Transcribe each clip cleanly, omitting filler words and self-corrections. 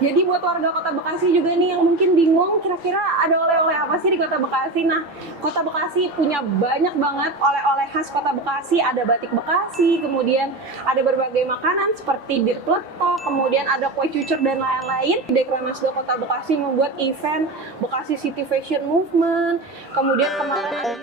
Jadi buat warga Kota Bekasi juga nih yang mungkin bingung kira-kira ada oleh-oleh apa sih di Kota Bekasi. Nah, Kota Bekasi punya banyak banget oleh-oleh khas Kota Bekasi. Ada batik Bekasi, kemudian ada berbagai makanan seperti bir peletok, kemudian ada kue cucur dan lain-lain. Dekranasda Kota Bekasi membuat event Bekasi City Fashion Movement. Kemudian kemarin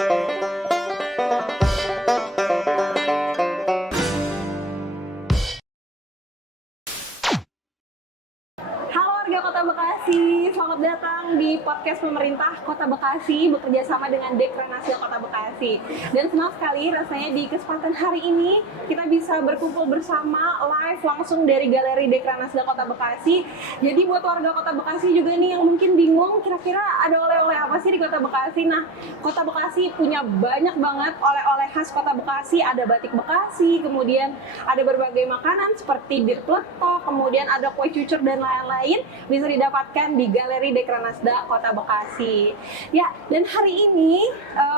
Halo warga Kota Bekasi, selamat datang di podcast pemerintah Kota Bekasi bekerja sama dengan Dekranasda Kota Bekasi. Dan senang sekali rasanya di kesempatan hari ini kita bisa berkumpul bersama live langsung dari Galeri Dekranasda Kota Bekasi. Jadi buat warga Kota Bekasi juga nih yang mungkin bingung kira-kira ada oleh-oleh apa sih di Kota Bekasi. Nah, Kota Bekasi punya banyak banget oleh-oleh khas Kota Bekasi. Ada batik Bekasi, kemudian ada berbagai makanan seperti bir peletok, kemudian ada kue cucur dan lain-lain bisa didapatkan di Galeri Dekranasda Kota Bekasi. Ya, dan hari ini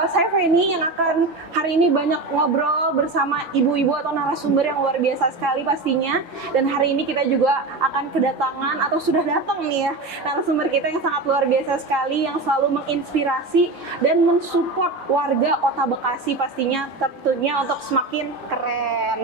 saya Feni yang akan hari ini banyak ngobrol bersama ibu-ibu atau narasumber yang luar biasa sekali pastinya. Dan hari ini kita juga akan kedatangan atau sudah datang nih ya narasumber kita yang sangat luar biasa sekali yang selalu menginspirasi dan mensupport warga Kota Bekasi pastinya tentunya untuk semakin keren.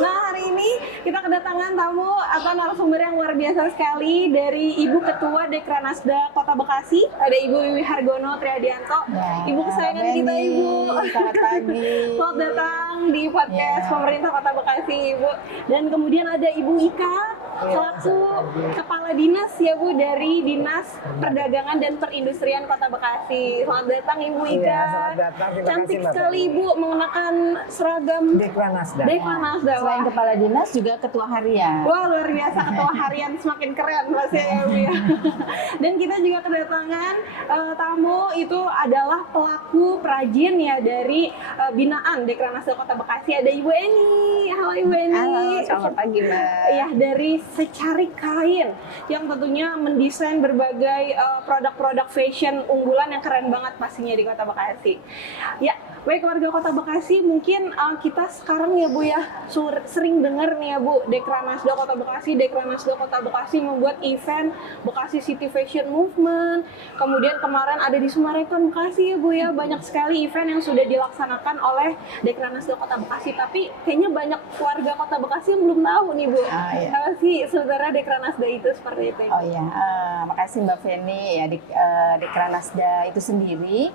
Nah, hari ini kita kedatangan tamu atau narasumber yang luar biasa sekali dari Ibu Ketua Dekranasda Kota Bekasi, ada Ibu Wiwi Hargono Triadianto. Ya, Ibu kesayangan kita, Ibu. Selamat pagi. Selamat datang di podcast pemerintah Kota Bekasi, Ibu. Dan kemudian ada Ibu Ika selaku Kepala Dinas ya Bu dari Dinas Perdagangan dan Perindustrian Kota Bekasi. Selamat datang Ibu Ika. Ya, selamat datang. Terima Cantik kasih, Mbak sekali Feni. Ibu mengenakan seragam Dekranasda. Dekranasda. Selain kepala dinas juga ketua harian. Wah, luar biasa, ketua harian semakin keren Mas ya Bu ya. Dan kita juga kedatangan tamu itu adalah pelaku perajin ya dari binaan Dekranasda Kota Bekasi. Ada Ibu Eni. Halo Ibu Eni. Halo, selamat pagi Mbak. Ya, dari Secari Kain yang tentunya mendesain berbagai produk-produk fashion unggulan yang keren banget pastinya di Kota Bekasi. Ya, baik warga Kota Bekasi, mungkin kita sekarang ya Bu ya sering dengar nih ya Bu, Dekranasda Kota Bekasi, Dekranasda Kota Bekasi membuat event Bekasi City Fashion Movement. Kemudian kemarin ada di Sumarekon Bekasi ya Bu ya, banyak sekali event yang sudah dilaksanakan oleh Dekranasda Kota Bekasi. Tapi kayaknya banyak warga Kota Bekasi yang belum tahu nih Bu. Iya. Apa sih sebenarnya Dekranasda itu seperti itu? Oh iya, makasih Mbak Feni ya. Dekranasda itu sendiri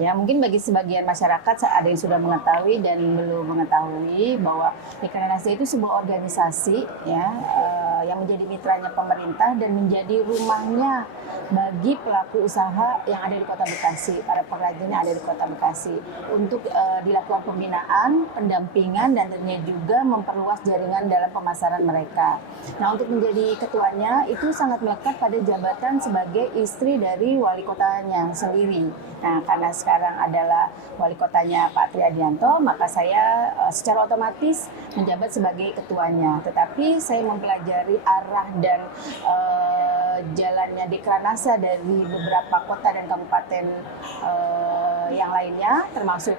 ya, mungkin bagi sebagian masyarakat ada yang sudah mengetahui dan belum mengetahui bahwa Dekranasda itu sebuah organisasi ya yang menjadi mitranya pemerintah dan menjadi rumahnya bagi pelaku usaha yang ada di Kota Bekasi, para pengrajin yang ada di Kota Bekasi untuk dilakukan pembinaan, pendampingan dan tentunya juga memperluas jaringan dalam pemasaran mereka. Nah, untuk menjadi ketuanya itu sangat melekat pada jabatan sebagai istri dari wali kotanya sendiri. Nah, karena sekarang adalah wali kotanya Pak Triadianto, maka saya secara otomatis menjabat sebagai ketuanya. Tetapi saya mempelajari arah dan jalannya Dekranasda dari beberapa kota dan kabupaten yang lainnya, termasuk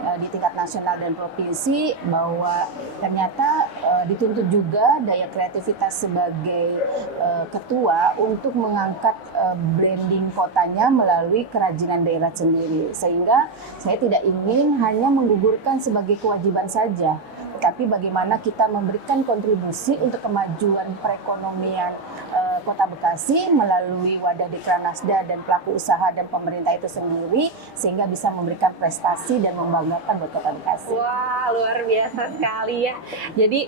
di tingkat nasional dan provinsi, bahwa ternyata dituntut juga daya kreativitas sebagai ketua untuk mengangkat branding kotanya melalui kerajinan daerah sendiri, sehingga saya tidak ingin hanya menggugurkan sebagai kewajiban saja, tapi bagaimana kita memberikan kontribusi untuk kemajuan perekonomian Kota Bekasi melalui wadah Dekranasda dan pelaku usaha dan pemerintah itu sendiri, sehingga bisa memberikan prestasi dan membanggakan buat Kota Bekasi. Wah, luar biasa sekali ya. Jadi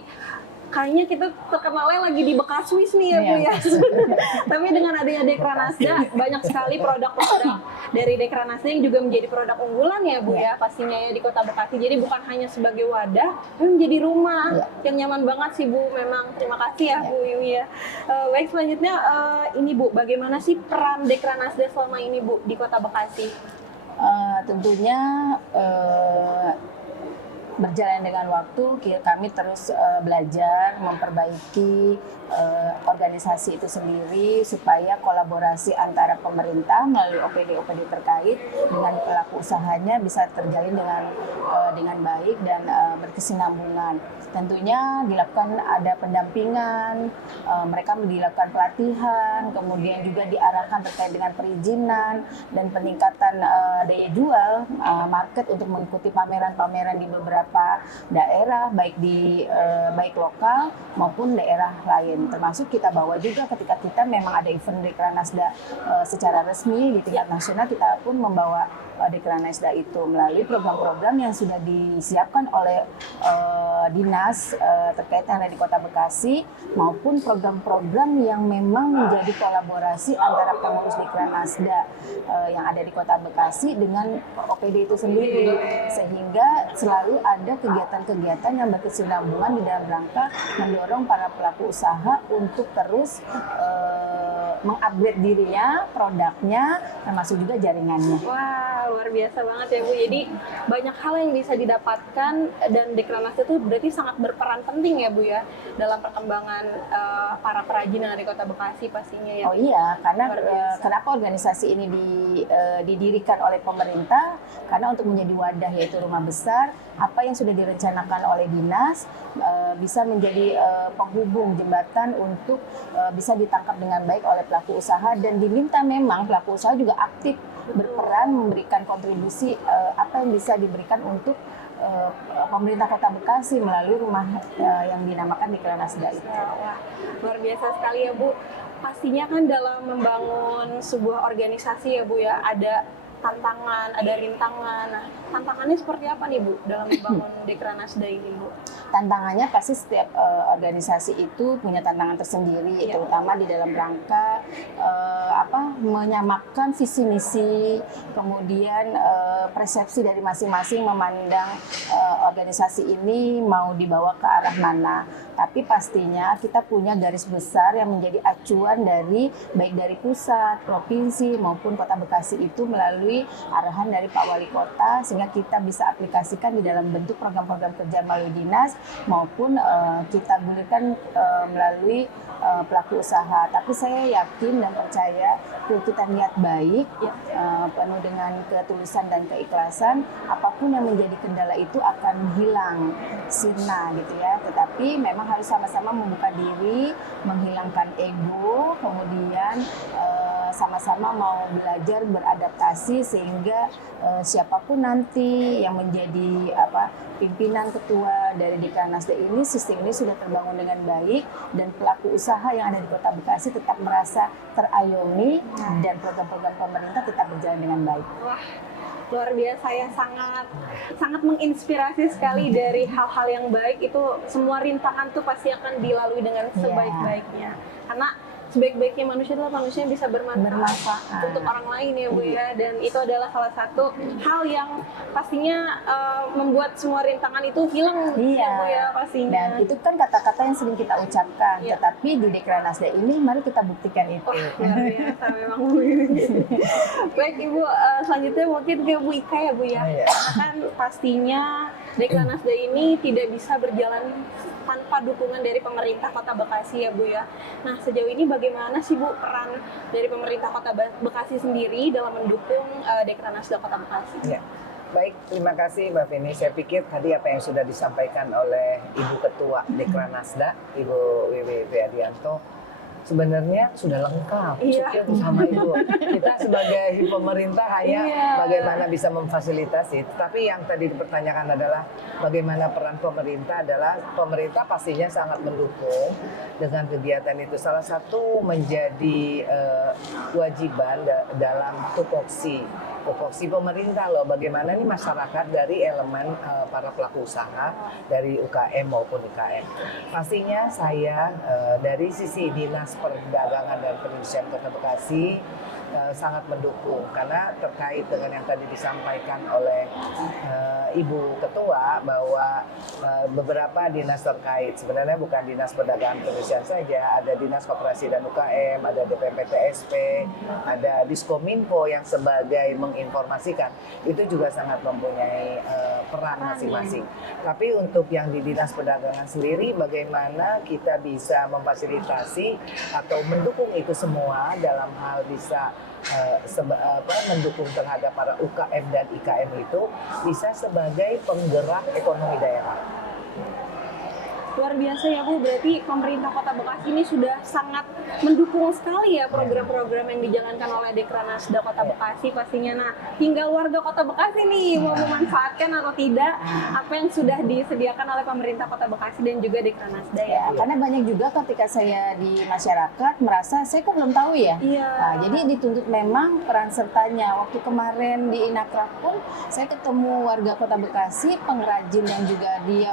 kayaknya kita terkenalnya lagi di Bekaswis nih ya Bu ya. Tapi dengan adanya Dekranasda, banyak sekali produk-produk dari Dekranasda yang juga menjadi produk unggulan ya Bu ya, pastinya ya di Kota Bekasi. Jadi bukan hanya sebagai wadah, tapi menjadi rumah yang nyaman banget sih Bu. Memang terima kasih ya Bu Wiwi ya. Baik, selanjutnya ini Bu, bagaimana sih peran Dekranasda selama ini Bu di Kota Bekasi? Tentunya berjalan dengan waktu, kami terus belajar, memperbaiki organisasi itu sendiri supaya kolaborasi antara pemerintah melalui OPD-OPD terkait dengan pelaku usahanya bisa terjalin dengan baik dan berkesinambungan. Tentunya dilakukan ada pendampingan, mereka dilakukan pelatihan, kemudian juga diarahkan terkait dengan perizinan dan peningkatan daya jual market untuk mengikuti pameran-pameran di beberapa daerah baik lokal maupun daerah lain. Termasuk kita bawa juga ketika kita memang ada event Dekranasda secara resmi di tingkat nasional, kita pun membawa Dekranasda itu melalui program-program yang sudah disiapkan oleh dinas terkait yang ada di Kota Bekasi maupun program-program yang memang menjadi kolaborasi antara pengurus Dekranasda yang ada di Kota Bekasi dengan OPD itu sendiri, sehingga selalu ada kegiatan-kegiatan yang berkesinambungan di dalam rangka mendorong para pelaku usaha untuk terus mengupgrade dirinya, produknya, termasuk juga jaringannya. Wah, luar biasa banget ya Bu. Jadi banyak hal yang bisa didapatkan dan Dekranasda itu berarti sangat berperan penting ya Bu ya dalam perkembangan para perajin yang ada di Kota Bekasi pastinya ya. Oh iya, karena kenapa organisasi ini didirikan oleh pemerintah? Karena untuk menjadi wadah yaitu rumah besar, apa yang sudah direncanakan oleh dinas bisa menjadi penghubung jembatan untuk bisa ditangkap dengan baik oleh pelaku usaha, dan diminta memang pelaku usaha juga aktif berperan memberikan kontribusi apa yang bisa diberikan untuk pemerintah Kota Bekasi melalui rumah yang dinamakan Dekranasda itu. Wah, luar biasa sekali ya Bu. Pastinya kan dalam membangun sebuah organisasi ya Bu ya, ada tantangan, ada rintangan. Nah, tantangannya seperti apa nih Bu dalam membangun Dekranasda ini Bu? Tantangannya pasti setiap organisasi itu punya tantangan tersendiri, terutama di dalam rangka menyamakan visi misi, kemudian persepsi dari masing-masing memandang organisasi ini mau dibawa ke arah mana. Tapi pastinya kita punya garis besar yang menjadi acuan baik dari pusat, provinsi maupun Kota Bekasi itu melalui arahan dari Pak Wali Kota, sehingga kita bisa aplikasikan di dalam bentuk program-program kerja melalui dinas maupun kita gulirkan melalui pelaku usaha. Tapi saya yakin dan percaya kalau kita niat baik, penuh dengan ketulusan dan keikhlasan, apapun yang menjadi kendala itu akan hilang sirna gitu ya. Tetapi memang harus sama-sama membuka diri, menghilangkan ego, kemudian sama-sama mau belajar beradaptasi sehingga siapapun nanti yang menjadi pimpinan ketua dari Dekranasda ini, sistem ini sudah terbangun dengan baik dan pelaku usaha yang ada di Kota Bekasi tetap merasa terayomi dan program-program pemerintah tetap berjalan dengan baik. Wah, luar biasa ya, sangat menginspirasi sekali. Dari hal-hal yang baik itu semua rintangan tuh pasti akan dilalui dengan sebaik-baiknya. Karena sebaik-baiknya manusia adalah manusia yang bisa bermanfaat untuk orang lain ya Bu ya, dan itu adalah salah satu hal yang pastinya membuat semua rintangan itu hilang ya Bu ya pastinya. Dan itu kan kata-kata yang sering kita ucapkan, tetapi di Dekranasda ini mari kita buktikan itu. Luar biasa memang Bu. Baik Ibu, selanjutnya mungkin ke Bu Ika ya Bu ya. Karena kan pastinya Dekranasda ini tidak bisa berjalan tanpa dukungan dari pemerintah Kota Bekasi ya Bu ya. Nah, sejauh ini bagaimana sih Bu peran dari pemerintah Kota Bekasi sendiri dalam mendukung Dekranasda Kota Bekasi? Ya. Baik, terima kasih Mbak Feni. Saya pikir tadi apa yang sudah disampaikan oleh Ibu Ketua Dekranasda, Ibu Wiwi Adianto, sebenarnya sudah lengkap sama Ibu. Kita sebagai pemerintah hanya bagaimana bisa memfasilitasi. Tapi yang tadi dipertanyakan adalah bagaimana peran pemerintah, adalah pemerintah pastinya sangat mendukung dengan kegiatan itu. Salah satu menjadi kewajiban dalam tupoksi pemerintah loh, bagaimana nih masyarakat dari elemen para pelaku usaha dari UKM maupun IKM. Pastinya saya dari sisi Dinas Perdagangan dan Perindustrian Kota Bekasi sangat mendukung, karena terkait dengan yang tadi disampaikan oleh Ibu Ketua bahwa beberapa dinas terkait, sebenarnya bukan Dinas Perdagangan Perindustrian saja, ada Dinas Koperasi dan UKM, ada DPPTSP, ada Diskominfo yang sebagai menginformasikan, itu juga sangat mempunyai peran masing-masing. Tapi untuk yang di Dinas Perdagangan sendiri, bagaimana kita bisa memfasilitasi atau mendukung itu semua dalam hal bisa mendukung terhadap para UKM dan IKM itu bisa sebagai penggerak ekonomi daerah. Luar biasa ya Bu, berarti pemerintah Kota Bekasi ini sudah sangat mendukung sekali ya program-program yang dijalankan oleh Dekranasda Kota Bekasi pastinya. Nah, tinggal warga Kota Bekasi nih mau memanfaatkan atau tidak apa yang sudah disediakan oleh pemerintah Kota Bekasi dan juga Dekranasda ya. Karena banyak juga ketika saya di masyarakat merasa saya kok belum tahu ya. Iya. Nah, jadi dituntut memang peran sertanya. Waktu kemarin di Inakraf pun saya ketemu warga Kota Bekasi, pengrajin yang juga dia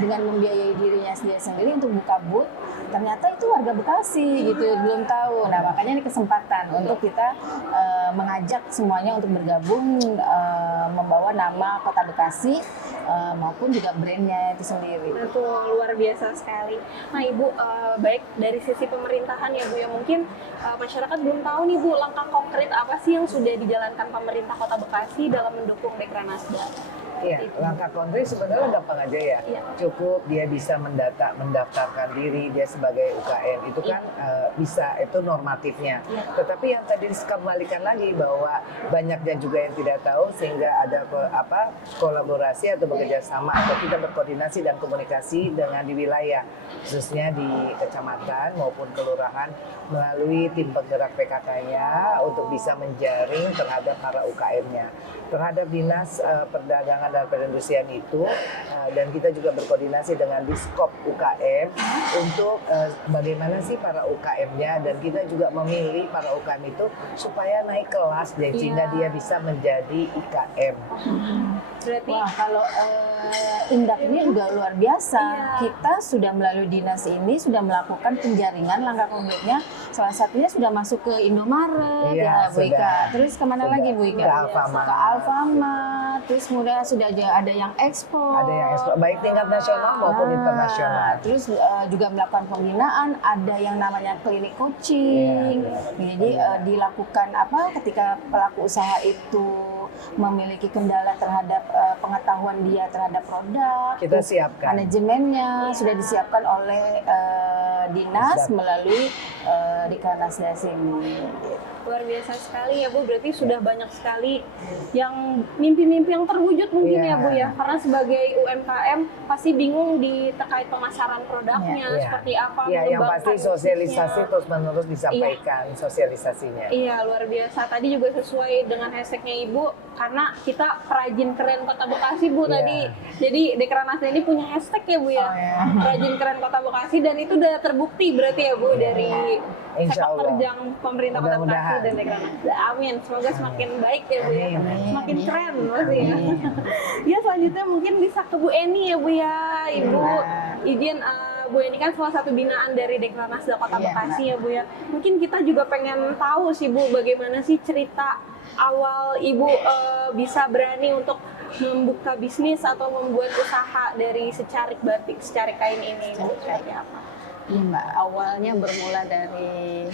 dengan membiayai dirinya sendiri untuk buka booth. Ternyata itu warga Bekasi gitu, belum tahu. Nah, makanya ini kesempatan untuk kita mengajak semuanya untuk bergabung membawa nama Kota Bekasi maupun juga brandnya itu sendiri. Betul, luar biasa sekali. Nah Ibu, baik dari sisi pemerintahan ya Bu, ya mungkin masyarakat belum tahu nih Bu, langkah konkret apa sih yang sudah dijalankan pemerintah Kota Bekasi dalam mendukung Dekranasda? Iya, langkah konkret sebenarnya gampang aja ya. Iya. Cukup dia bisa mendaftarkan diri dia sebagai UKM itu kan bisa, itu normatifnya. Iya. Tetapi yang tadi kembalikan lagi bahwa banyaknya juga yang tidak tahu sehingga ada kolaborasi atau bekerja sama atau kita berkoordinasi dan komunikasi dengan di wilayah khususnya di kecamatan maupun kelurahan melalui tim penggerak PKK-nya untuk bisa menjaring terhadap para UKM-nya. Terhadap Dinas Perdagangan dan Perindustrian itu dan kita juga berkoordinasi dengan Diskop UKM untuk bagaimana sih para UKM-nya dan kita juga memilih para UKM itu supaya naik kelas dan sehingga dia bisa menjadi IKM. Berarti Wah, kalau Indak ini juga luar biasa. Iya. Kita sudah melalui dinas ini sudah melakukan penjaringan langkah konkretnya. Salah satunya sudah masuk ke Indomaret Iya, ya Bu Ika. sudah. Terus kemana Sudah. lagi Bu Ika? Ke Alfamart. Ke Alfamart. Terus kemudian sudah ada yang ekspor. Ada yang ekspor baik tingkat nasional maupun internasional. Terus juga melakukan pembinaan, ada yang namanya klinik coaching. Iya. Jadi dilakukan ketika pelaku usaha itu memiliki kendala terhadap pengetahuan dia terhadap produk, Kita siapkan. manajemennya sudah disiapkan oleh dinas melalui Dekranasda sini. luar biasa sekali ya Bu, berarti sudah banyak sekali yang mimpi-mimpi yang terwujud mungkin Iya. ya Bu ya, karena sebagai UMKM pasti bingung terkait pemasaran produknya Iya. seperti apa, Ya, yang mengembangkan pasti sosialisasi bisnisnya. terus-menerus disampaikan sosialisasinya. Iya, luar biasa. Tadi juga sesuai dengan hashtagnya Ibu, karena kita perajin keren Kota Bekasi Bu Iya. tadi. Jadi Dekranasda ini punya hashtag ya Bu ya, perajin keren Kota Bekasi, dan itu udah terbukti berarti ya Bu dari Insya sepak Allah. terjang pemerintah Kota Bekasi Mudah-mudahan. dan Dekranasda. Amin. Semoga semakin baik ya Bu ya, Amin. semakin keren pasti ya. Ya, selanjutnya mungkin bisa ke Bu Eni ya Bu ya, Ibu. Izin Bu Eni kan salah satu binaan dari Dekranasda Kota Iya, Bekasi ya Bu ya. Mungkin kita juga pengen tahu sih Bu, bagaimana sih cerita awal Ibu bisa berani untuk membuka bisnis atau membuat usaha dari secarik batik, secarik kain ini Bu, seperti apa? Iya Mbak, awalnya bermula dari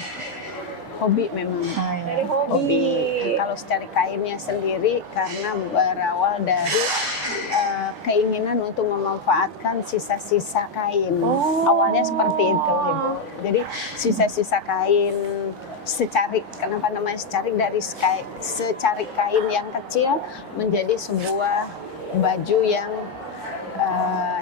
hobi memang. Dari hobi. Kalau secara kainnya sendiri karena berawal dari keinginan untuk memanfaatkan sisa-sisa kain. Oh. Awalnya seperti itu, Ibu. Jadi sisa-sisa kain secarik, kenapa namanya secarik, dari secarik kain yang kecil menjadi sebuah baju yang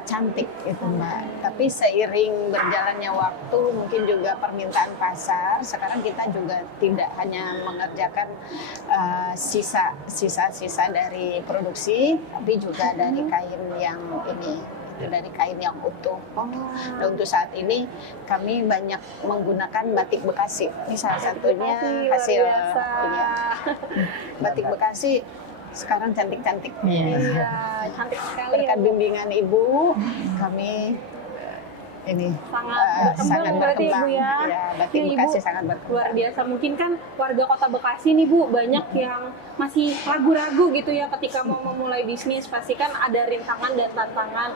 cantik itu Mbak. Tapi seiring berjalannya waktu, mungkin juga permintaan pasar, sekarang kita juga tidak hanya mengerjakan sisa-sisa dari produksi, tapi juga dari kain yang ini, itu dari kain yang utuh. Dan untuk saat ini kami banyak menggunakan batik Bekasi. Ini salah satunya Bekasi, hasil luar biasa. punya batik Bekasi. Sekarang cantik-cantik. Iya, cantik sekali ya Berkat Bu. bimbingan Ibu, kami ini Sangat berkembang berarti Ibu ya. batik Ya, Ibu, Bekasi sangat berkembang. luar biasa. Mungkin kan warga Kota Bekasi nih Bu, banyak yang masih ragu-ragu gitu ya ketika mau memulai bisnis. Pasti kan ada rintangan dan tantangan.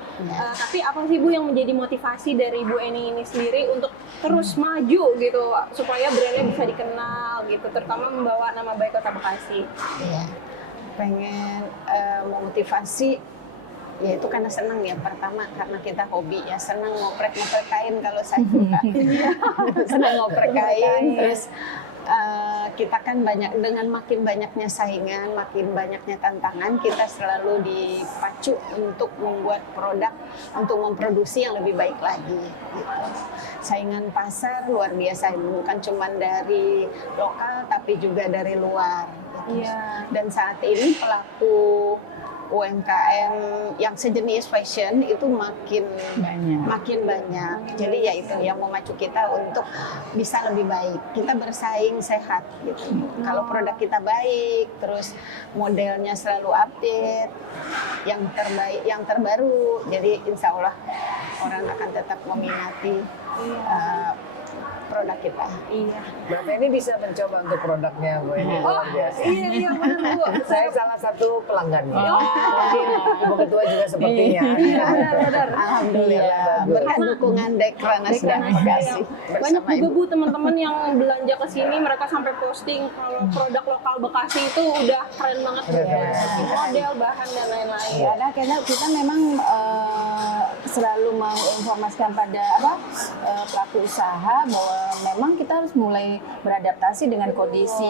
Tapi apa sih Bu yang menjadi motivasi dari Bu Eni ini sendiri untuk terus maju gitu, supaya brandnya bisa dikenal gitu, terutama membawa nama baik Kota Bekasi? Iya. Pengen memotivasi Ya itu karena senang ya, pertama karena kita hobi ya, senang ngoprek-ngoprek kain kalau saya suka. Senang ngoprek kain, terus kita kan dengan makin banyaknya saingan, makin banyaknya tantangan, kita selalu dipacu untuk membuat produk, untuk memproduksi yang lebih baik lagi. Gitu. Saingan pasar luar biasa, bukan cuma dari lokal tapi juga dari luar. Gitu. Dan saat ini pelaku UMKM yang sejenis fashion itu makin banyak. Jadi ya itu yang memacu kita untuk bisa lebih baik. Kita bersaing sehat gitu. Kalau produk kita baik, terus modelnya selalu update, yang terbaik, yang terbaru. Jadi insya Allah orang akan tetap meminati produk kita. Mbak Feni bisa mencoba untuk produknya Bu ini luar biasa. Iya benar Bu. Saya salah satu pelanggannya. Mungkin Ibu Ketua juga sepertinya. Benar. Alhamdulillah. Bagus. Berkat dukungan Dekranasda. Terima kasih. Banyak Bersama juga Ibu. Bu teman-teman yang belanja ke sini, mereka sampai posting kalau produk lokal Bekasi itu udah keren banget Bu. Model, bahan dan lain-lain. Karena kita memang selalu menginformasikan pada pelaku usaha bahwa memang kita harus mulai beradaptasi dengan kondisi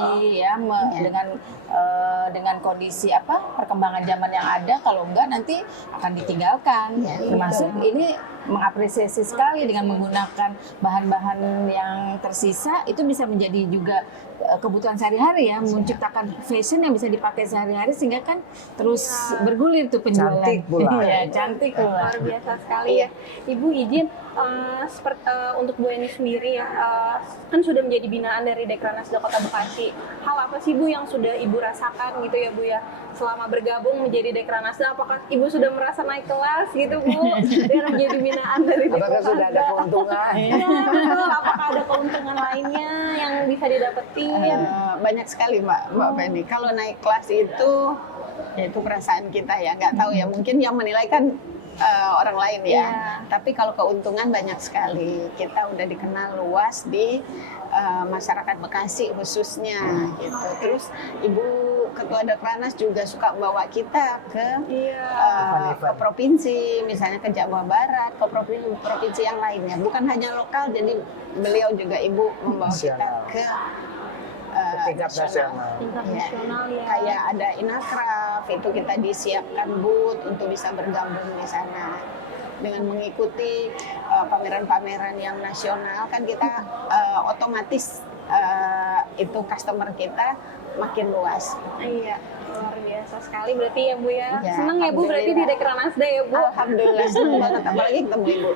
dengan kondisi perkembangan zaman yang ada, kalau enggak nanti akan ditinggalkan. Termasuk ini mengapresiasi sekali dengan menggunakan bahan-bahan yang tersisa, itu bisa menjadi juga kebutuhan sehari-hari ya, menciptakan fashion yang bisa dipakai sehari-hari sehingga kan terus bergulir tuh penjualan. Cantik pula. Ya, cantik pula. Luar biasa sekali ya. Ibu izin untuk Bu Eni sendiri ya, kan sudah menjadi binaan dari Dekranasda Kota Bekasi. Hal apa sih Bu yang sudah Ibu rasakan gitu ya Bu ya, selama bergabung menjadi Dekranasda? Apakah Ibu sudah merasa naik kelas gitu Bu, dengan menjadi binaan dari Apakah Dekranasda? sudah ada keuntungan? Iya, betul. Apakah ada keuntungan lainnya yang bisa didapetin? Banyak sekali Mbak Feni. Kalau naik kelas itu, ya itu perasaan kita ya, nggak tahu ya, mungkin yang menilai kan orang lain ya. Tapi kalau keuntungan banyak sekali. Kita udah dikenal luas di masyarakat Bekasi khususnya gitu. Terus Ibu Ketua Dekranas juga suka bawa kita ke provinsi, misalnya ke Jawa Barat, ke provinsi yang lainnya. Bukan hanya lokal, jadi beliau juga Ibu membawa kita ke tingkat nasional. Tingkat nasional ya. Kayak ada Inakraf, itu kita disiapkan booth untuk bisa bergabung di sana. Dengan mengikuti pameran-pameran yang nasional, kan kita otomatis itu customer kita makin luas. Iya, luar biasa sekali berarti ya Bu ya. Ya, Senang ya Bu berarti di Dekranasda ya Bu. Alhamdulillah, senang banget, apalagi ketemu Ibu.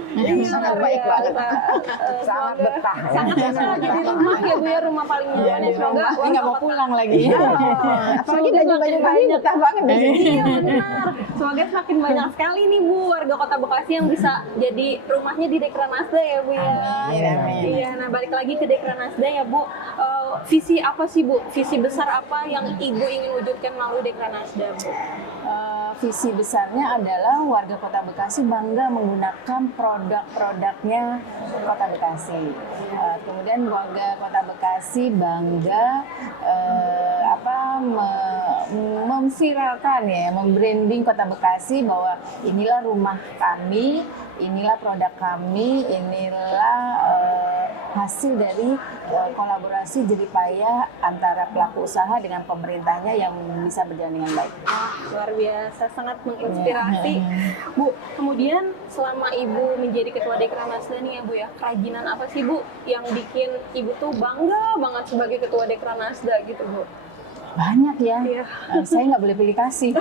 Sangat luar baik biasa. banget. Sangat Semoga- betah. Sangat betah jadi rumah ya Bu ya, rumah paling nyaman ya. Semoga Ini nggak mau pulang lagi. Apalagi baju-baju kami betah banget di sini. Iya benar. Semoga semakin banyak sekali nih Bu warga Kota Bekasi yang bisa jadi rumahnya di Dekranasda ya Bu ya. Amin. Iya, nah balik lagi ke Dekranasda ya Bu. Visi apa sih Bu? Visi besar apa yang Ibu ingin wujudkan melalui Dekranasda Bu? Visi besarnya adalah warga Kota Bekasi bangga menggunakan produk-produknya Kota Bekasi. Kemudian warga Kota Bekasi bangga memviralkan ya, membranding Kota Bekasi bahwa inilah rumah kami, inilah produk kami, inilah hasil dari kolaborasi jeripayah antara pelaku usaha dengan pemerintahnya yang bisa berjalan dengan baik. Luar biasa, sangat menginspirasi. Bu, kemudian selama Ibu menjadi Ketua Dekranasda nih ya Bu ya, kerajinan apa sih Bu yang bikin Ibu tuh bangga banget sebagai Ketua Dekranasda gitu Bu? Banyak ya. Iya. Saya nggak boleh pilih kasih.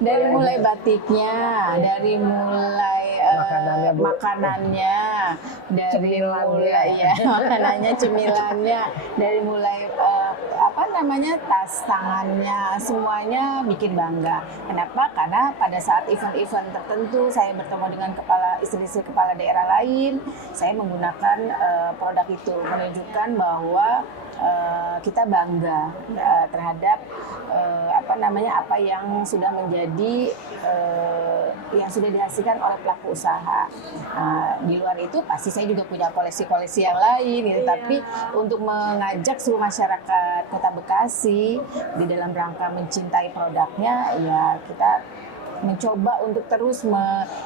Dari mulai batiknya, dari mulai Makanannya, Bu. makanannya, dari Cemilannya. mulai makanannya, cemilannya, dari mulai tas tangannya, semuanya bikin bangga. Kenapa? Karena pada saat event-event tertentu saya bertemu dengan istri-istri kepala daerah lain, saya menggunakan produk itu, menunjukkan bahwa kita bangga terhadap apa yang sudah menjadi yang sudah dihasilkan oleh pelaku usaha. Di luar itu pasti saya juga punya koleksi-koleksi yang lain gitu. Tapi untuk mengajak seluruh masyarakat Kota Bekasi di dalam rangka mencintai produknya, ya kita mencoba untuk terus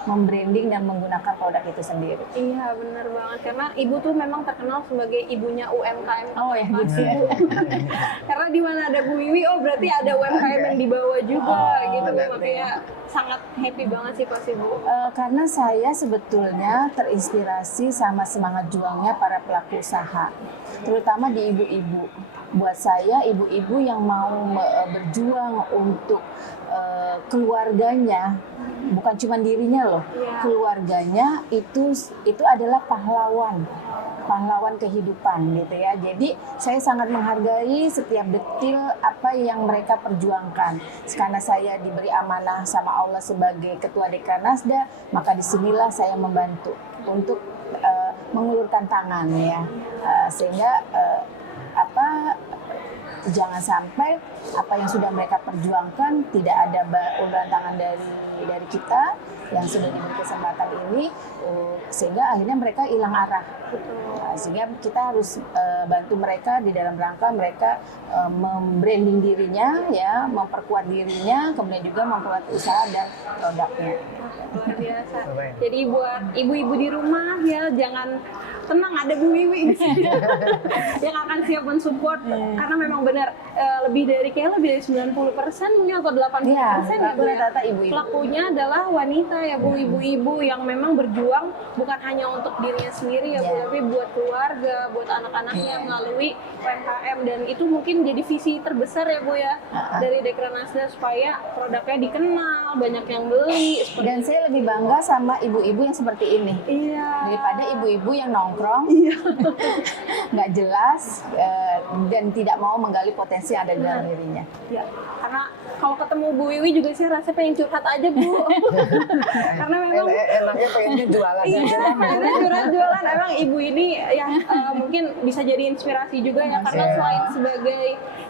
membranding dan menggunakan produk itu sendiri. Iya benar banget, karena ibu tuh memang terkenal sebagai ibunya UMKM. Oh ya gitu. Karena di mana ada Bu Wiwi, oh berarti ada UMKM yang dibawa juga gitu. benar. Makanya sangat happy banget sih pasti Bu. Karena saya sebetulnya terinspirasi sama semangat juangnya para pelaku usaha, terutama di ibu-ibu. Buat saya, ibu-ibu yang mau berjuang untuk keluarganya, bukan cuma dirinya loh, Iya. keluarganya itu adalah pahlawan kehidupan gitu ya. Jadi saya sangat menghargai setiap detil apa yang mereka perjuangkan. Karena saya diberi amanah sama Allah sebagai ketua Dekranasda, maka disinilah saya membantu untuk mengulurkan tangan ya, sehingga jangan sampai apa yang sudah mereka perjuangkan tidak ada uluran tangan dari kita yang sudah diberi kesempatan ini, sehingga akhirnya mereka hilang arah. Nah, sehingga kita harus bantu mereka di dalam rangka mereka membranding dirinya, ya, memperkuat dirinya, kemudian juga memperkuat usaha dan produknya. Luar biasa. Keren. Jadi buat ibu-ibu di rumah ya jangan tenang, ada Bu Wiwi di sini yang akan siap mensupport, karena memang benar lebih dari 90% mungkin atau 80% Iya, ya Bu ya. rata-rata ibu-ibu. Pelakunya adalah wanita ya Bu, ibu-ibu yang memang berjuang bukan hanya untuk dirinya sendiri ya Bu, Iya. tapi buat keluarga, buat anak-anaknya melalui UMKM, dan itu mungkin jadi visi terbesar ya Bu ya dari Dekranasda supaya produknya dikenal, banyak yang beli. Dan saya lebih bangga sama ibu-ibu yang seperti ini Iya. daripada ibu-ibu yang nongkrong, nggak jelas, dan tidak mau menggali potensi yang ada di dalam dirinya. Ya, karena kalau ketemu Bu Wiwi juga sih rasanya pengen curhat aja Bu. Karena memang Enaknya pengennya jualan iya, aja. karena jualan emang ibu ini ya mungkin bisa jadi inspirasi juga ya, karena selain sebagai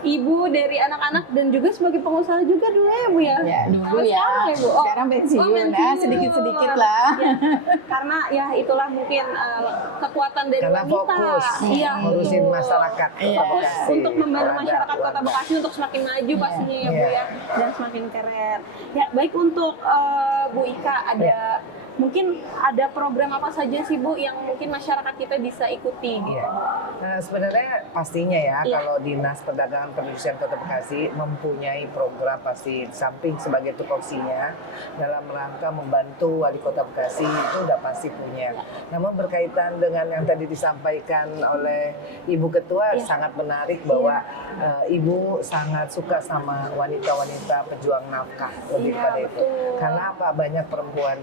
ibu dari anak-anak dan juga sebagai pengusaha juga dulu ya Bu ya. Ya dulu Sampai ya, sekarang Bu? sekarang pensiun, nah sedikit-sedikit lah. Ya, karena ya itulah mungkin kekuatan dari Karena wanita. fokus Iya, ngurusin betul. masyarakat. Iya. Fokus Bekasi, untuk membantu terhadap masyarakat Kota warga. Bekasi untuk semakin maju pastinya ya Bu Iya. ya, dan semakin keren. Ya baik, untuk Bu Ika ada mungkin ada program apa saja sih Bu yang mungkin masyarakat kita bisa ikuti gitu? Iya. Nah, sebenarnya pastinya ya, Iya. kalau Dinas Perdagangan Perindustrian Kota Bekasi mempunyai program pasti di samping sebagai tupoksinya dalam rangka membantu Wali Kota Bekasi itu udah pasti punya. Namun berkaitan dengan yang tadi disampaikan oleh Ibu Ketua Iya. sangat menarik bahwa Ibu sangat suka sama wanita-wanita pejuang nafkah lebih Iya, pada itu. betul. Karena apa? Banyak perempuan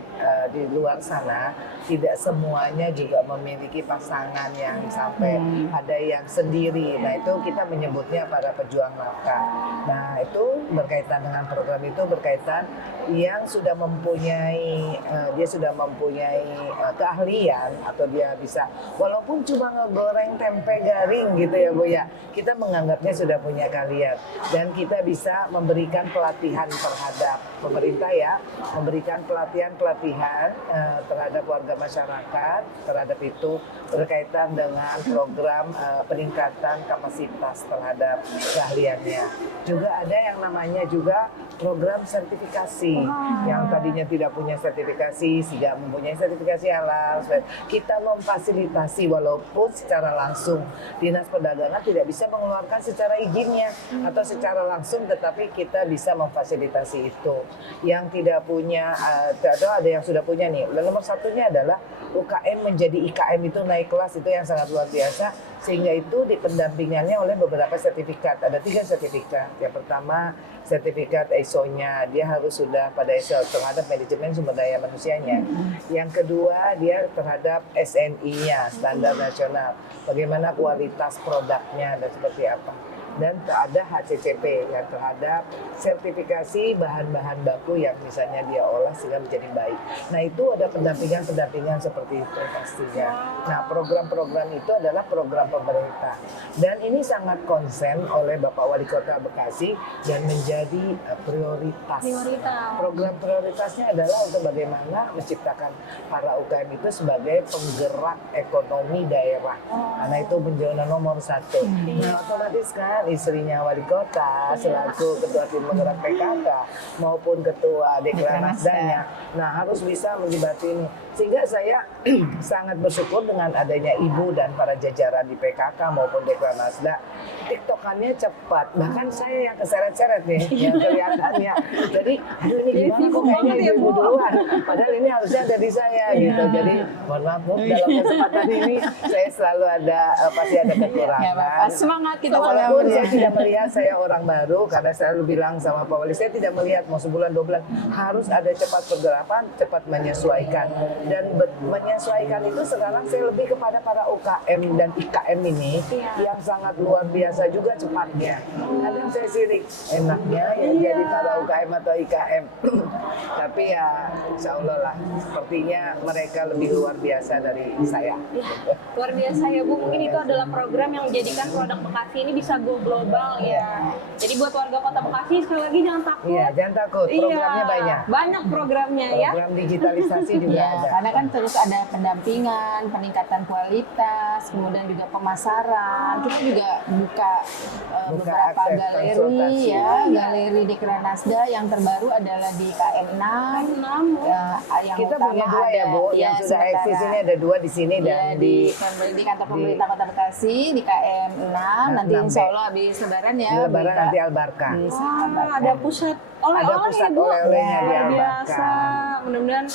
di luar sana tidak semuanya juga memiliki pasangan yang sampai ada yang sendiri. Nah itu kita menyebutnya para pejuang nafkah. Nah itu berkaitan dengan program itu, berkaitan yang sudah mempunyai dia sudah mempunyai keahlian atau dia bisa walaupun cuma ngegoreng tempe garing gitu ya Bu ya, kita menganggapnya sudah punya keahlian dan kita bisa memberikan pelatihan terhadap pemerintah ya, memberikan pelatihan terhadap warga masyarakat terhadap itu berkaitan dengan program peningkatan kapasitas terhadap keahliannya. Juga ada yang namanya juga program sertifikasi yang tadinya tidak punya sertifikasi sehingga mempunyai sertifikasi halal. Kita memfasilitasi walaupun secara langsung Dinas Perdagangan tidak bisa mengeluarkan secara izinnya atau secara langsung, tetapi kita bisa memfasilitasi itu. Yang tidak punya ada yang sudah punya nih. Dan nomor satunya adalah UKM menjadi IKM itu naik kelas, itu yang sangat luar biasa, sehingga itu dipendampingannya oleh beberapa sertifikat. Ada 3 sertifikat. Yang pertama sertifikat ISO-nya, dia harus sudah pada ISO terhadap manajemen sumber daya manusianya. Yang kedua dia terhadap SNI-nya, standar nasional, bagaimana kualitas produknya dan seperti apa. Dan ada HCCP yang terhadap sertifikasi bahan-bahan baku yang misalnya dia olah sehingga menjadi baik. Nah itu ada pendampingan seperti itu pastinya. Nah program-program itu adalah program pemerintah dan ini sangat konsen oleh Bapak Wali Kota Bekasi dan menjadi prioritas. Program prioritasnya adalah untuk bagaimana menciptakan para UKM itu sebagai penggerak ekonomi daerah. Karena itu menjadi nomor 1. Nah otomatis kan kan istrinya wali kota, selaku ketua tim penggerak PKK maupun ketua Dekranasdanya. Nah, harus bisa melibatkan ini. Sehingga saya sangat bersyukur dengan adanya Ibu dan para jajaran di PKK maupun Dekranasda. TikTokannya cepat, bahkan saya yang keseret-seret nih, yang kelihatannya. Jadi, aduh ini gimana kok kayaknya Ibu duluan. Padahal ini harusnya ada di saya gitu. Jadi, mohon maaf Bu, dalam kesempatan ini saya selalu ada, pasti ada kekurangan. Nggak apa-apa. Semangat kita Walaupun sama-sama. saya tidak melihat saya orang baru, karena saya selalu bilang sama Pak Wali, saya tidak melihat mau sebulan 2 bulan, harus ada cepat pergerakan, cepat menyesuaikan. Dan menyesuaikan itu sekarang saya lebih kepada para UKM dan IKM ini yang sangat luar biasa juga cepatnya. Kadang saya sirik, enaknya ya jadi para UKM atau IKM. Tapi ya insya Allah lah, sepertinya mereka lebih luar biasa dari saya. Luar biasa ya Bu, mungkin itu adalah program yang menjadikan produk Bekasi ini bisa go global ya. Jadi buat warga Kota Bekasi sekali lagi jangan takut. Iya, jangan takut, programnya banyak. Banyak programnya ya. Program digitalisasi juga Ya, ada. karena kan terus ada pendampingan, peningkatan kualitas, kemudian juga pemasaran. Kita juga buka beberapa akses galeri konsultasi. ya, galeri di Dekranasda yang terbaru adalah di KM6. Ya, yang Kita utama punya 2 ya ada, Bu, yang sudah sementara. eksis ini ada 2 di sini Ya, dan di kantor pemerintah Kota Bekasi di KM6. Nanti 6B. insya Allah habis Lebaran ya. di Lebaran bisa- nanti Albarka. bisa Wah, Albarka. ada pusat oleh-oleh Ada pusat ya Bu. oleh-olehnya di Luar Albarka. biasa. Mudah-mudahan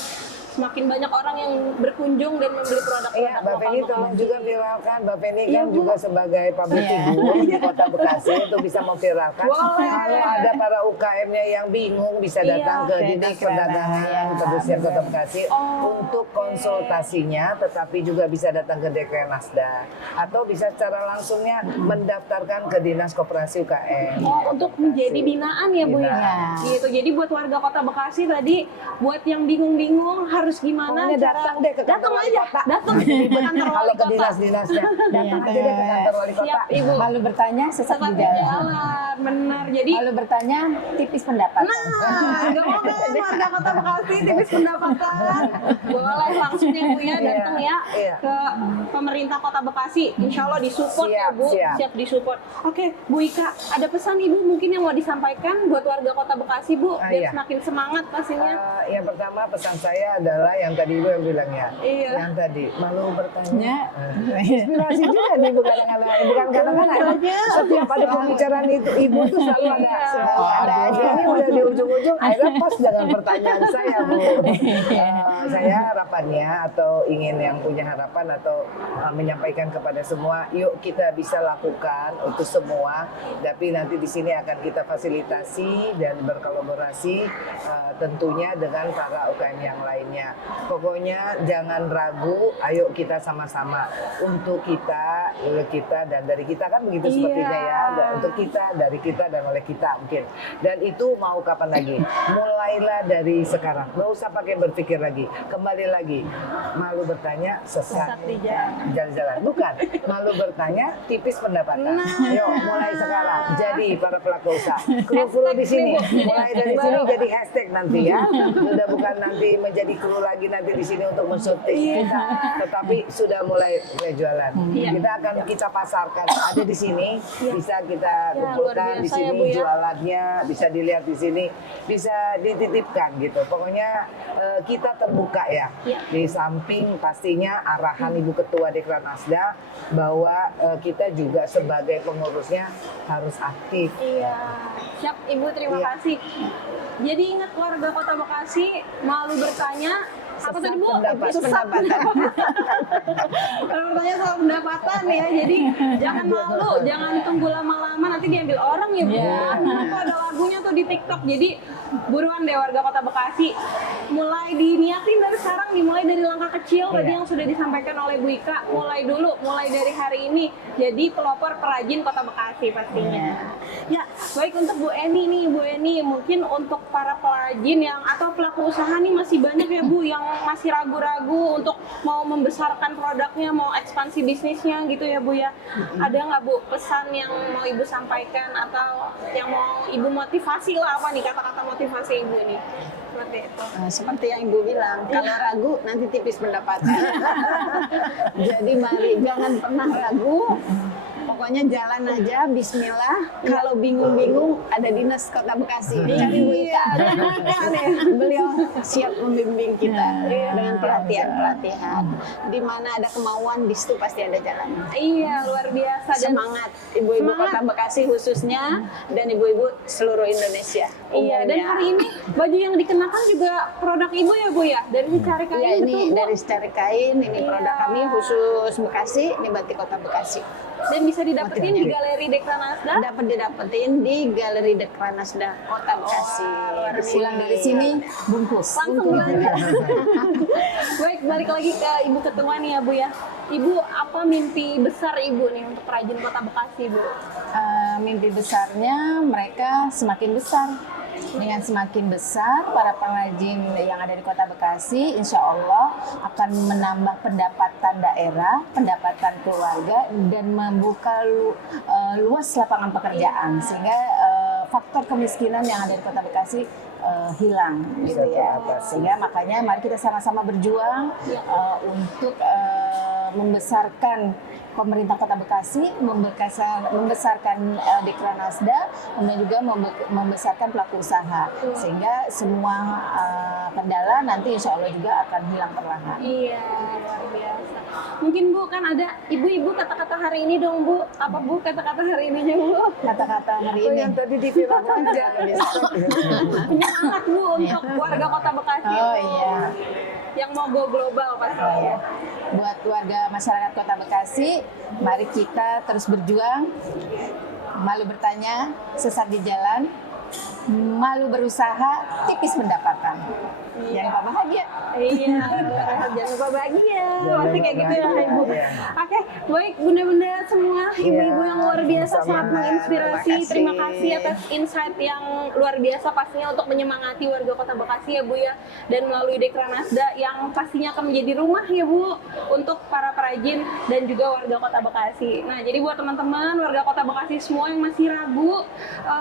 semakin banyak orang yang berkunjung dan membeli produk-produk Iya, Mbak lokal Penny tolong Bekasi. juga viralkan. Mbak Penny Iya, kan Bu. juga sebagai public Iya. figure di Kota Bekasi untuk bisa memviralkan. Boleh. Kalau ada para UKM-nya yang bingung bisa Iya, datang ke ke Dinas Dekranasda. Perdagangan Iya, Perindustrian Kota Bekasi Oh, untuk konsultasinya, tetapi juga bisa datang ke Dekranasda atau bisa secara langsungnya mendaftarkan ke Dinas Koperasi UKM. Oh, untuk menjadi binaan ya Bu ya. Binaan. Gitu. Jadi buat warga Kota Bekasi tadi, buat yang bingung-bingung harus gimana Pokoknya datang deh ke kantor datang wali aja, kota. datang ke kantor Kalau wali ke kota. dinas-dinasnya, datang aja deh ke kantor wali kota. Siap Ibu. Malu bertanya sesat Tetap di di jalan. jalan, benar. Jadi Malu bertanya tipis pendapat. nah, nggak mau kan warga Kota Bekasi tipis pendapatan. Boleh langsung ya Bu ya datang ya Iya. ke pemerintah Kota Bekasi. Insya Allah disupport ya Siap, Bu, siap. disupport. Oke, Bu Ika, ada pesan Ibu mungkin yang mau disampaikan buat warga Kota Bekasi Bu, biar Iya. semakin semangat pastinya. Yang pertama pesan saya adalah yang tadi Ibu yang bilang ya. Iya. Yang tadi malu bertanya. Ya. Inspirasi juga nih bukan kadang-kadang. Setiap ada pembicaraan itu Ibu tuh selalu ada. Selalu ada aja. Ini udah di ujung-ujung akhirnya pas dengan pertanyaan saya Bu. Saya harapannya atau ingin yang punya harapan atau menyampaikan kepada semua, yuk kita bisa lakukan itu semua. Tapi nanti di sini akan kita fasilitasi dan berkolaborasi tentunya dengan para UKM yang lainnya. Pokoknya jangan ragu, ayo kita sama-sama untuk kita dan dari kita kan begitu Iya. sepertinya ya. Untuk kita, dari kita dan oleh kita mungkin. Dan itu mau kapan lagi? Mulailah dari sekarang. Nggak usah pakai berpikir lagi. Kembali lagi. Malu bertanya, sesat Sesat di jalan. jalan-jalan. Bukan. Malu bertanya, tipis pendapatan. Nah. Yuk, mulai sekarang. Jadi para pelaku usaha. Kru-kru di sini. Mulai dari sini jadi hashtag nanti ya. Sudah bukan nanti menjadi kru lagi nanti di sini untuk mensyuting kita. Tetapi sudah mulai jualan. Iya. Kita pasarkan. Ada di sini. Bisa kita Ya, kumpulkan luar di biasa ya, sini Bu, ya. jualannya. Bisa dilihat di sini. Bisa dititipkan gitu. Pokoknya kita terbuka ya. Iya. Di samping pastinya arahan Ibu Ketua Dekranasda bahwa kita juga sebagai pengurusnya harus aktif. Iya, siap Ibu, terima Iya. kasih. Jadi ingat warga Kota Bekasi, malu bertanya, apa Sesat tadi Bu? pendapat. Sesat pendapatan. Kalau bertanya soal pendapatan ya, jadi jangan malu, jangan tunggu lama-lama nanti diambil orang ya Bu. Iya. Itu ada lagunya tuh di TikTok, jadi buruan deh warga Kota Bekasi. Mulai diniatin dari sekarang, dimulai dari langkah kecil tadi Iya. yang sudah disampaikan oleh Bu Ika. Mulai dulu, mulai dari hari ini. Jadi pelopor perajin Kota Bekasi pastinya. Ya, baik untuk Bu Eni nih, Bu Eni, mungkin untuk para perajin yang atau pelaku usaha nih masih banyak ya Bu yang masih ragu-ragu untuk mau membesarkan produknya, mau ekspansi bisnisnya gitu ya Bu ya. Ada nggak Bu pesan yang mau Ibu sampaikan atau yang mau Ibu motivasi lah, apa nih kata-kata motivasi Ibu nih? Seperti itu. Seperti yang Ibu bilang, kalau ragu nanti tipis pendapatan. Jadi mari jangan pernah ragu, Pokoknya jalan aja, Bismillah. Kalau bingung-bingung, ada dinas Kota Bekasi. Cari Bu Ika. Beliau siap membimbing kita dengan pelatihan-pelatihan. Di mana ada kemauan, di situ pasti ada jalan. Iya, luar biasa. Dan Semangat ibu-ibu Semangat. Kota Bekasi khususnya dan ibu-ibu seluruh Indonesia. iya, dan umumnya. hari ini baju yang dikenakan juga produk Ibu ya Bu ya? Dari Secari Kain Iya, ini betul, Bu? dari Secari Kain, ini Iya. produk kami khusus Bekasi, ini batik Kota Bekasi. Dan bisa didapetin di Galeri Dekranasda. Dapat didapetin di Galeri Dekranasda Kota Bekasi. luar Di Pulang dari sini bungkus. Langsung belanja. Baik, balik lagi ke Ibu Ketua nih ya Bu ya. Ibu, apa mimpi besar Ibu nih untuk perajin Kota Bekasi Bu? Mimpi besarnya mereka semakin besar. Dengan semakin besar para pengrajin yang ada di Kota Bekasi, insya Allah akan menambah pendapatan daerah, pendapatan keluarga, dan membuka luas lapangan pekerjaan sehingga faktor kemiskinan yang ada di Kota Bekasi hilang, gitu ya. Sehingga makanya mari kita sama-sama berjuang untuk membesarkan pemerintah Kota Bekasi, membesarkan Dekranasda, kemudian juga membesarkan pelaku usaha, sehingga semua kendala nanti insya Allah juga akan hilang perlahan. Iya, luar biasa. Mungkin Bu kan ada ibu-ibu kata-kata hari ini dong Bu. Apa Bu kata-kata hari ininya Bu? Kata-kata hari Oh, ini. yang tadi di film aja. Penyemangat Bu untuk warga Kota Bekasi. Oh iya. Yang mau go global pasti. Oh ya, buat warga masyarakat Kota Bekasi, mari kita terus berjuang. Malu bertanya, sesat di jalan. Malu berusaha, tipis pendapatan. Jangan lupa bahagia. Iya, jangan lupa bahagia. Pasti kayak gitu ya bahagia, Ibu. iya. Oke, baik bunda-bunda semua, ibu-ibu yang luar biasa sangat Semangat. menginspirasi. Terima kasih. Terima kasih atas insight yang luar biasa pastinya untuk menyemangati warga Kota Bekasi ya Bu ya. Dan melalui Dekranasda yang pastinya akan menjadi rumah ya Bu untuk para perajin dan juga warga Kota Bekasi. Nah, jadi buat teman-teman warga Kota Bekasi semua yang masih ragu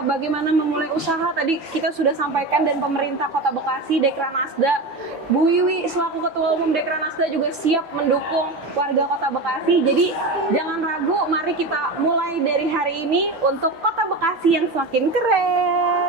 bagaimana memulai usaha, tadi kita sudah sampaikan, dan pemerintah Kota Bekasi, Dekranasda, Bu Wiwi selaku Ketua Umum Dekranasda juga siap mendukung warga Kota Bekasi. Jadi jangan ragu, mari kita mulai dari hari ini untuk Kota Bekasi yang semakin keren.